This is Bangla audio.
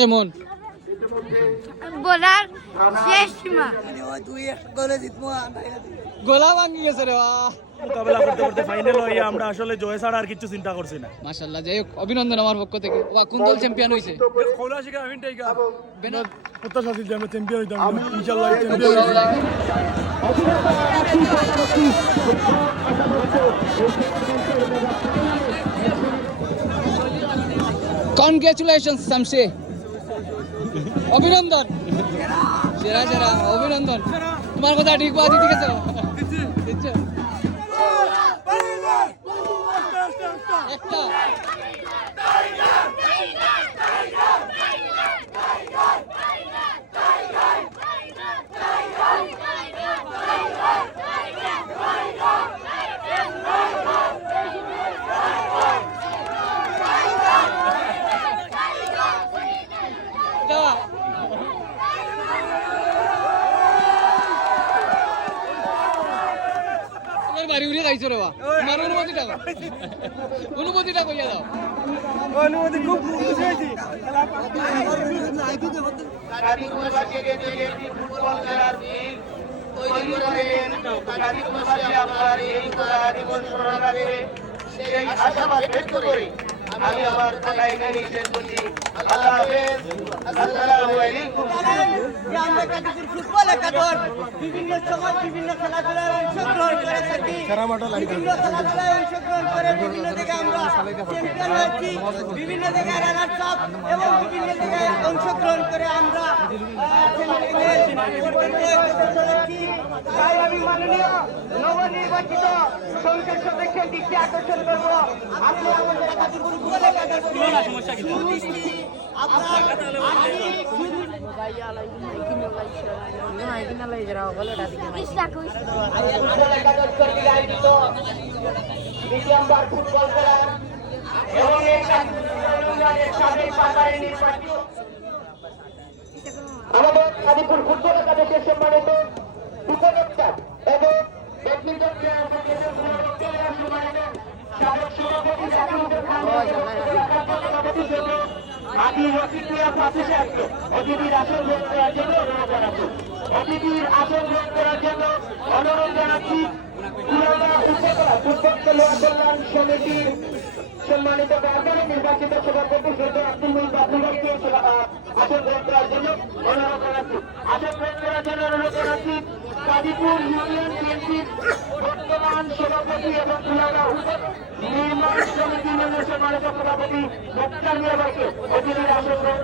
কেমন বলার শেষ সীমা গোলা ভাঙি গেছে রে বাহ মোকাবেলা করতে করতে ফাইনাল হয়ে আমরা আসলে জয় ছাড়া আর কিছু চিন্তা করছি না। মাশাআল্লাহ যাই হোক অভিনন্দন আমার পক্ষ থেকে ওয়া কোন দল চ্যাম্পিয়ন হইছে খোলা শিখা আমি টাইগা বেনার প্রত্যাশা ছিল যে আমরা চ্যাম্পিয়ন হইতাম ইনশাআল্লাহ চ্যাম্পিয়ন কনগ্রাচুলেশনস শামসে অভিনন্দন সেরা সেরা অভিনন্দন তোমার কথা ঠিক বাজি ঠিক আছে দিচ্ছ একটা দেওয়া তোমার বাড়ি উড়ে খাইছো রে বা তোমার অনুমতিটা কইয়া দাও অনুমতি খুব খুশি হয়েছি ফুটবল খেলার দিন তৈরি করেন গাজীপুরবাসী আপনার এই জীবন স্মরণারে সেই আশাবাদ ব্যক্ত করে আমি আমার কথা এখানে শেষ করছি। আল্লাহ হাফেজ, আসসালামু আলাইকুম। আমরা গাজীপুর ফুটবল একাদল বিভিন্ন সময় বিভিন্ন খেলাধুলায় অংশগ্রহণ করে থাকি। বিভিন্ন খেলাধুলায় অংশগ্রহণ করে বিভিন্ন জায়গায় আমরা চ্যাম্পিয়ন হয়েছি, বিভিন্ন জায়গায় রানার্স আপ এবং বিভিন্ন জায়গায় অংশগ্রহণ করে আমরা সেমিফাইনাল পর্যন্ত এগিয়ে চলেছি। তাই আমি মাননীয় নবনির্বাচিত সংসদ সদস্যের দৃষ্টি আকর্ষণ করবো, আপনি আমাদের গাজীপুর ফুটবল একাদল সুদৃষ্টি আপনার ফুটবল খেলা এবং আমাদের গাজীপুর ফুটবল একাদশের সম্মানিত উপদেষ্টা এবং ব্যাডমিন্টন সাবেক সভাপতি অতিথির আসন গ্রহণ করার জন্য অনুরোধ জানাচ্ছি। অতিথির আসন গ্রহণ করার জন্য অনুরোধ জানাচ্ছি পুরানা উপজেলা ফুটবল খেলোয়াড় কল্যাণ সমিতির সম্মানিত কার্যালয় নির্বাচিত সভাপতি সৈয়দ আব্দুল মুহিত বাবলু ভাইকে আসন গ্রহণ করার জন্য অনুরোধ জানাচ্ছি। আসন গ্রহণ করার জন্য অনুরোধ জানাচ্ছি গাজীপুর ইউনিয়ন বিএনপির বর্তমান সভাপতি এবং পুরানা নির্মাণ সমিতি সম্মানিত সভাপতি মুক্তার মিয়া ভাইকে অতিথির আসন গ্রহণ